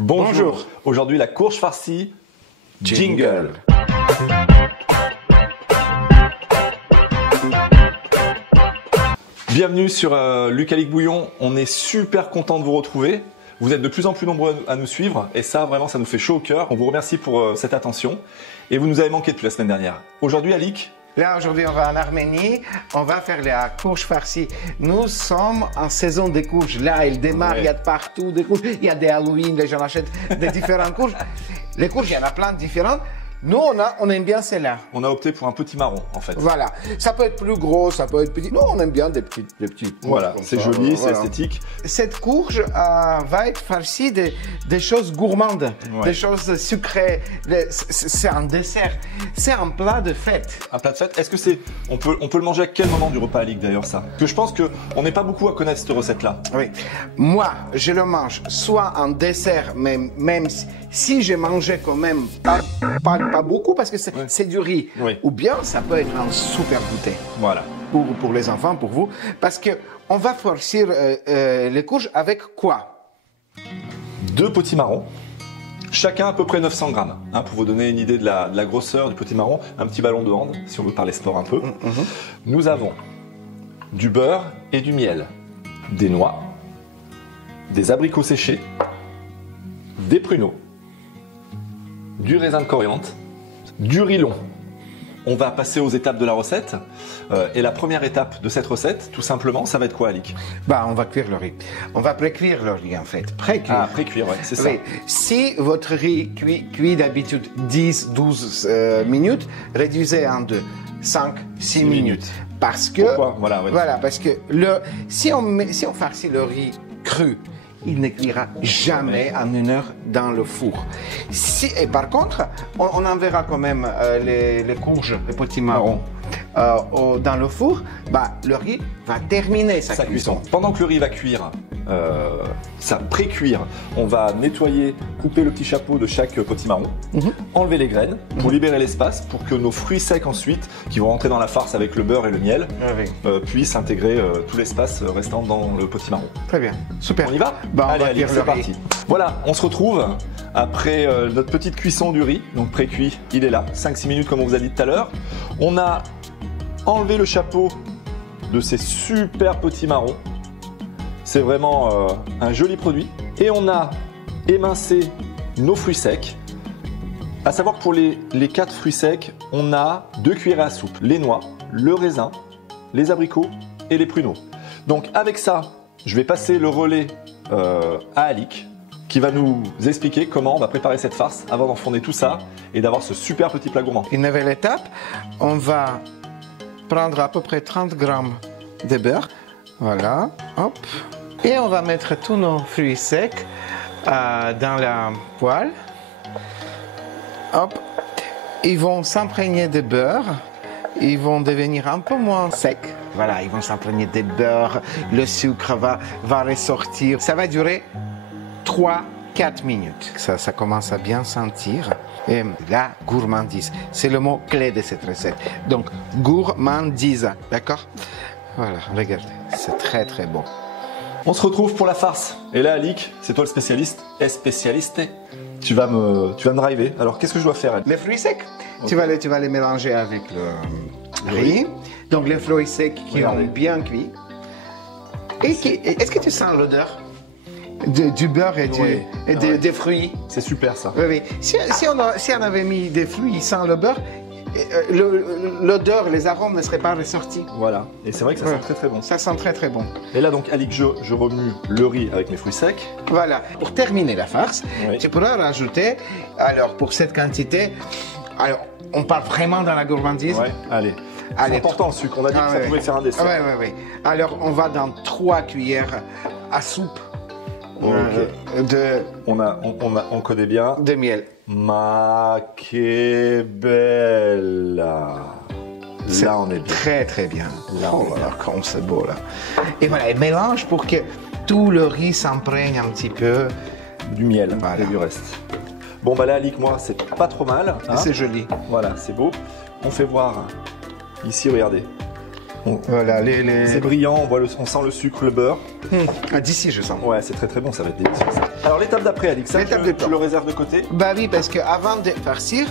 Bonjour. Aujourd'hui, la courge farcie, jingle. Bienvenue sur Luc Alic Bouillon. On est super content de vous retrouver. Vous êtes de plus en plus nombreux à nous suivre et ça, vraiment, ça nous fait chaud au cœur. On vous remercie pour cette attention et vous nous avez manqué depuis la semaine dernière. Aujourd'hui, Alic. Là, aujourd'hui, on va en Arménie, on va faire la courge farcie. Nous sommes en saison des courges. Là, il démarre, il y a de partout des courges. Il y a des Halloween, les gens achètent des différentes courges. Les courges, il y en a plein de différentes. Nous, on aime bien celle-là. On a opté pour un petit marron, en fait. Voilà. Ça peut être plus gros, ça peut être petit. Nous, on aime bien des petites courges. Voilà, c'est joli, c'est esthétique. Cette courge va être farcie des choses gourmandes, des choses sucrées. C'est un dessert. C'est un plat de fête. Un plat de fête. Est-ce que on peut le manger à quel moment du repas, Alic, d'ailleurs, ça? Que je pense qu'on n'est pas beaucoup à connaître cette recette-là. Oui. Moi, je le mange soit en dessert, même si j'ai mangé quand même pas beaucoup parce que c'est du riz. Oui. Ou bien ça peut être un super goûter. Voilà. Pour les enfants, pour vous. Parce que on va farcir les courges avec quoi? 2 petits marrons. Chacun à peu près 900 grammes. Pour vous donner une idée de la grosseur du petit marron. Un petit ballon de hand, si on veut parler sport un peu. Nous avons du beurre et du miel. Des noix. Des abricots séchés. Des pruneaux. Du raisin de coriandre, du riz long. On va passer aux étapes de la recette. Et la première étape de cette recette, tout simplement, ça va être quoi, Alic? On va cuire le riz. On va pré-cuire le riz, en fait. Pré-cuire. Pré-cuire, ouais, c'est ça. Oui. Si votre riz cuit d'habitude 10-12 minutes, réduisez en 2, 5-6 minutes. Parce que... Pourquoi? Voilà, parce que si on farcit le riz cru, il ne cuira jamais en 1 heure dans le four. Et par contre, on enverra quand même les courges, les petits marrons dans le four. Le riz va terminer sa cuisson. Pendant que le riz va cuire, ça pré-cuire, on va nettoyer, couper le petit chapeau de chaque petit marron, enlever les graines pour libérer l'espace pour que nos fruits secs ensuite, qui vont rentrer dans la farce avec le beurre et le miel, puissent intégrer tout l'espace restant dans le petit marron. Très bien, super. On y va? Allez, c'est parti. Voilà, on se retrouve après notre petite cuisson du riz, donc pré-cuit, il est là, 5-6 minutes comme on vous a dit tout à l'heure. On a enlevé le chapeau de ces super petits marrons. C'est vraiment un joli produit. Et on a émincé nos fruits secs. À savoir que pour les 4 fruits secs, on a 2 cuillerées à soupe. Les noix, le raisin, les abricots et les pruneaux. Donc avec ça, je vais passer le relais à Alic qui va nous expliquer comment on va préparer cette farce avant d'enfourner tout ça et d'avoir ce super petit plat gourmand. Une nouvelle étape, on va prendre à peu près 30 grammes de beurre. Voilà, hop. Et on va mettre tous nos fruits secs dans la poêle. Hop. Ils vont s'imprégner de beurre. Ils vont devenir un peu moins secs. Voilà, ils vont s'imprégner de beurre. Le sucre va ressortir. Ça va durer 3-4 minutes. Ça commence à bien sentir. Et la gourmandise, c'est le mot clé de cette recette. Donc, gourmandise, d'accord? Voilà, regardez, c'est très très bon. On se retrouve pour la farce. Et là, Alic, c'est toi le spécialiste. Spécialiste. Tu vas me driver. Alors, qu'est-ce que je dois faire, Alic? Les fruits secs, tu vas les mélanger avec le riz. Donc, les fruits secs qui ont bien cuit. Est-ce que tu sens l'odeur du beurre et des fruits? C'est super, ça. Oui. Si on avait mis des fruits sans le beurre, l'odeur, les arômes ne seraient pas ressortis. Voilà, et c'est vrai que ça sent très très bon. Ça sent très très bon. Et là donc Alic, je remue le riz avec mes fruits secs. Voilà, pour terminer la farce, tu pourras rajouter, alors pour cette quantité, alors on part vraiment dans la gourmandise. Ouais, allez. C'est important le sucre, on a dit que ça pouvait faire un dessert. Oui. Alors on va dans 3 cuillères à soupe on connaît bien. De miel. Ma que bella. Là, on est bien. Très, très bien. Là, oh là là, comme c'est beau, là. Et voilà, et mélange pour que tout le riz s'imprègne un petit peu. Du miel et du reste. Bon, là, Alic, moi, c'est pas trop mal. C'est joli. Voilà, c'est beau. On fait voir. Ici, regardez. Voilà, C'est brillant, on sent le sucre, le beurre. D'ici, je sens. Ouais, c'est très très bon, ça va être délicieux. Ça. Alors l'étape d'après, Alix, ça, tu le réserves de côté? Bah oui, parce qu'avant de farcir,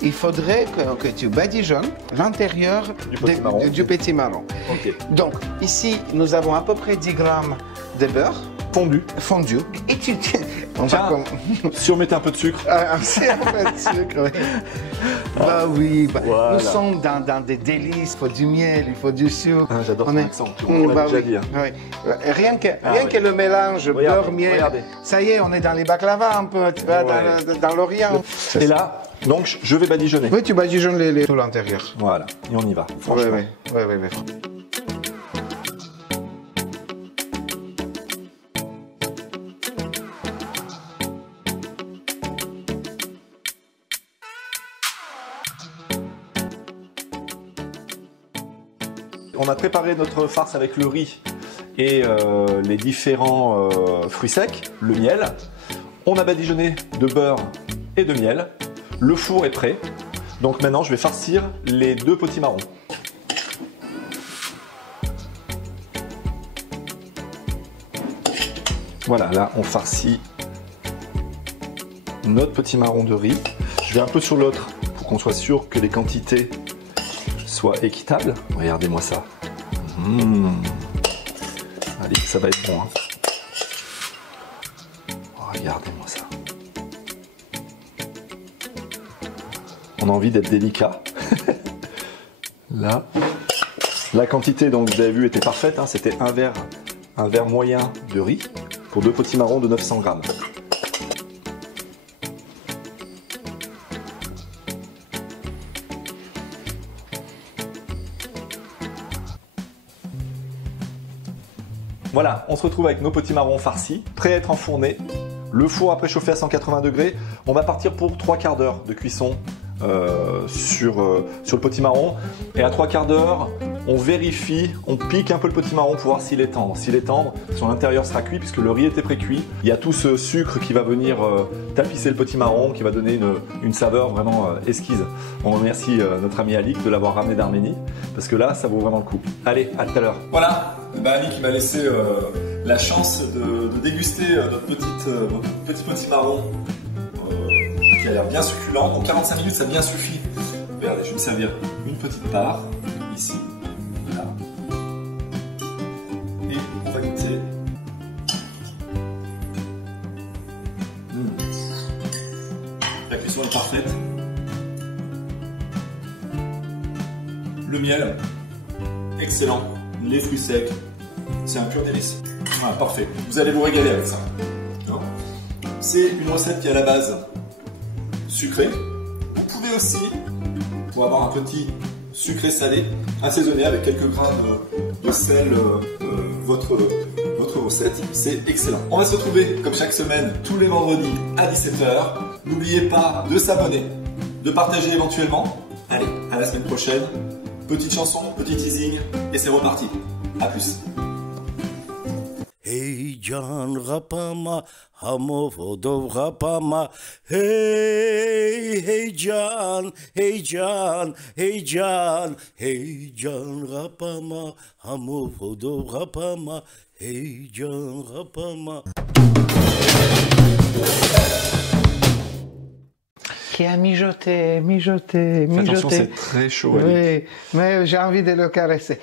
il faudrait que tu badigeonnes l'intérieur du petit marron. Okay. Donc, ici, nous avons à peu près 10 grammes de beurre. Fondu. Et surmettez un peu de sucre. C'est un peu de sucre, oui. Bah oui, voilà. Nous sommes dans des délices, il faut du miel, il faut du sucre. J'adore ton accent, on l'a déjà dit. Hein. Oui. Rien que le mélange beurre-miel, ça y est, on est dans les baklava un peu, tu vois, dans l'Orient. Et là, donc, je vais badigeonner. Oui, tu badigeonnes tout l'intérieur. Voilà, et on y va, franchement. Oui. On a préparé notre farce avec le riz et les différents fruits secs, le miel. On a badigeonné de beurre et de miel. Le four est prêt. Donc maintenant, je vais farcir les 2 potimarrons. Voilà, là, on farcit notre potimarron de riz. Je vais un peu sur l'autre pour qu'on soit sûr que les quantités soient équitables. Regardez-moi ça. Allez, ça va être bon. Hein. Regardez-moi ça. On a envie d'être délicat. Là, la quantité, donc vous avez vu, était parfaite. Hein. C'était un verre moyen de riz pour 2 potimarrons de 900 grammes. Voilà, on se retrouve avec nos potimarrons farcis, prêts à être enfournés. Le four a préchauffé à 180 degrés. On va partir pour 3 quarts d'heure de cuisson sur le potimarron. Et à 3 quarts d'heure, on vérifie, on pique un peu le potimarron pour voir s'il est tendre. S'il est tendre, son intérieur sera cuit puisque le riz était pré-cuit. Il y a tout ce sucre qui va venir tapisser le potimarron, qui va donner une saveur vraiment exquise. On remercie notre ami Alik de l'avoir ramené d'Arménie parce que là, ça vaut vraiment le coup. Allez, à tout à l'heure. Voilà, Alik m'a laissé la chance de déguster notre petit potimarron qui a l'air bien succulent. En 45 minutes, ça a bien suffi. Regardez, je vais me servir une petite part ici. Voilà. Et on va goûter. La cuisson est parfaite. Le miel, excellent. Les fruits secs, c'est un pur délice. Voilà, parfait. Vous allez vous régaler avec ça. C'est une recette qui est à la base sucrée. Vous pouvez aussi, pour avoir un petit sucré salé, assaisonner avec quelques grains de sel votre recette. C'est excellent. On va se retrouver comme chaque semaine tous les vendredis à 17 h. N'oubliez pas de s'abonner, de partager éventuellement. Allez, à la semaine prochaine. Petite chanson, petit teasing et c'est reparti. A plus. Hey John Rapama, Hamovodov Rapama. Hey John, hey John, hey John, hey John Rapama, Hamovodov Rapama. Hey John Rapama. Qui a mijoté. Attention, c'est très chaud. Oui, mais j'ai envie de le caresser.